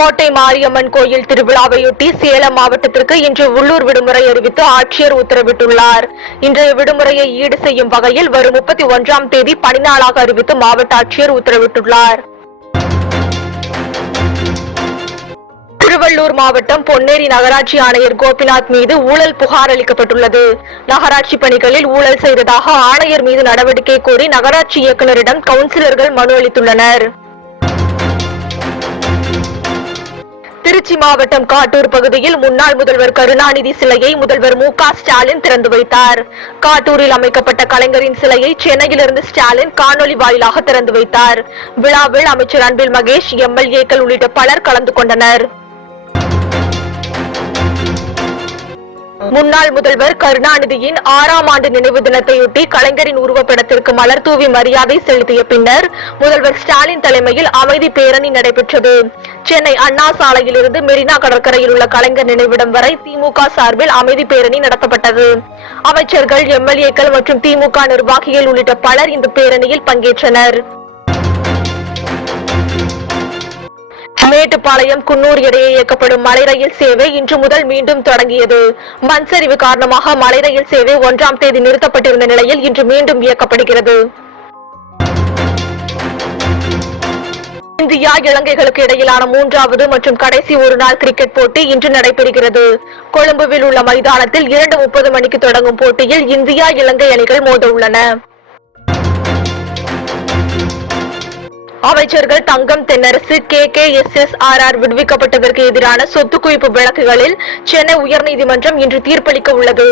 கோட்டை மாரியம்மன் கோயில் திருவிழாவையொட்டி சேலம் மாவட்டத்திற்கு இன்று உள்ளூர் விடுமுறை அறிவித்து ஆட்சியர் உத்தரவிட்டுள்ளார். இன்றைய விடுமுறையை ஈடு செய்யும் வகையில் வரும் முப்பத்தி ஒன்றாம் தேதி பணிநாளாக அறிவித்து மாவட்ட ஆட்சியர் உத்தரவிட்டுள்ளார். திருவள்ளூர் மாவட்டம் பொன்னேரி நகராட்சி ஆணையர் கோபிநாத் மீது ஊழல் புகார் அளிக்கப்பட்டுள்ளது. நகராட்சி பணிகளில் ஊழல் செய்ததாக ஆணையர் மீது நடவடிக்கை கோரி நகராட்சி இயக்குநரிடம் கவுன்சிலர்கள் மனு அளித்துள்ளனர். திருச்சி மாவட்டம் காட்டூர் பகுதியில் முன்னாள் முதல்வர் கருணாநிதி சிலையை முதல்வர் மு ஸ்டாலின் திறந்து வைத்தார். காட்டூரில் அமைக்கப்பட்ட கலைஞரின் சிலையை சென்னையிலிருந்து ஸ்டாலின் காணொலி வாயிலாக திறந்து வைத்தார். விழாவில் அமைச்சர் அன்பில் மகேஷ் எம்எல்ஏக்கள் உள்ளிட்ட பலர் கலந்து கொண்டனர். முன்னாள் முதல்வர் கருணாநிதியின் ஆறாம் ஆண்டு நினைவு தினத்தையொட்டி கலைஞரின் உருவப்படத்திற்கு மலர் தூவி மரியாதை செலுத்திய பின்னர் முதல்வர் ஸ்டாலின் தலைமையில் அமைதி பேரணி நடைபெற்றது. சென்னை அண்ணா சாலையிலிருந்து மெரினா கடற்கரையில் உள்ள கலைஞர் நினைவிடம் வரை திமுக சார்பில் அமைதி பேரணி நடத்தப்பட்டது. அமைச்சர்கள் எம்எல்ஏக்கள் மற்றும் திமுக நிர்வாகிகள் உள்ளிட்ட பலர் இந்த பேரணியில் பங்கேற்றனர். மேட்டுப்பாளையம் குன்னூர் இடையே இயக்கப்படும் மலை ரயில் சேவை இன்று முதல் மீண்டும் தொடங்கியது. மண் சரிவு காரணமாக மலை ரயில் சேவை ஒன்றாம் தேதி நிறுத்தப்பட்டிருந்த நிலையில் இன்று மீண்டும் இயக்கப்படுகிறது. இந்தியா இலங்கைகளுக்கு இடையிலான மூன்றாவது மற்றும் கடைசி ஒருநாள் கிரிக்கெட் போட்டி இன்று நடைபெறுகிறது. கொழும்புவில் உள்ள மைதானத்தில் இரண்டு முப்பது மணிக்கு தொடங்கும் போட்டியில் இந்தியா இலங்கை அணிகள் மோத உள்ளன அமைச்சர்கள் Thangam Thennarasu K K S S R R விடுவிக்கப்பட்டதற்கு எதிரான சொத்து குவிப்பு வழக்குகளில் சென்னை உயர்நீதிமன்றம் இன்று தீர்ப்பளிக்க உள்ளது.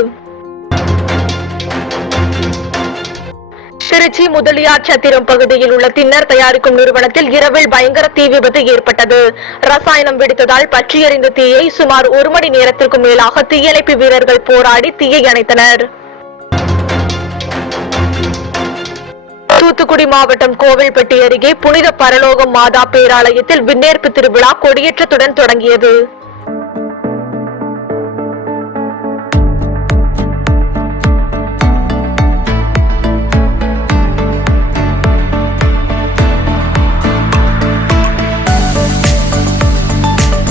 திருச்சி முதலியார் சத்திரம் பகுதியில் உள்ள தின்னர் தயாரிக்கும் நிறுவனத்தில் இரவில் பயங்கர தீ விபத்து ஏற்பட்டது. ரசாயனம் வெடித்ததால் பற்றி எறிந்த தீயை சுமார் ஒரு மணி நேரத்திற்கும் மேலாக தீயணைப்பு வீரர்கள் போராடி தீயை அணைத்தனர். தூத்துக்குடி மாவட்டம் கோவில்பட்டி அருகே புனித பரலோகம் மாதா பேராலயத்தில் விண்ணேற்பு திருவிழா கொடியேற்றத்துடன் தொடங்கியது.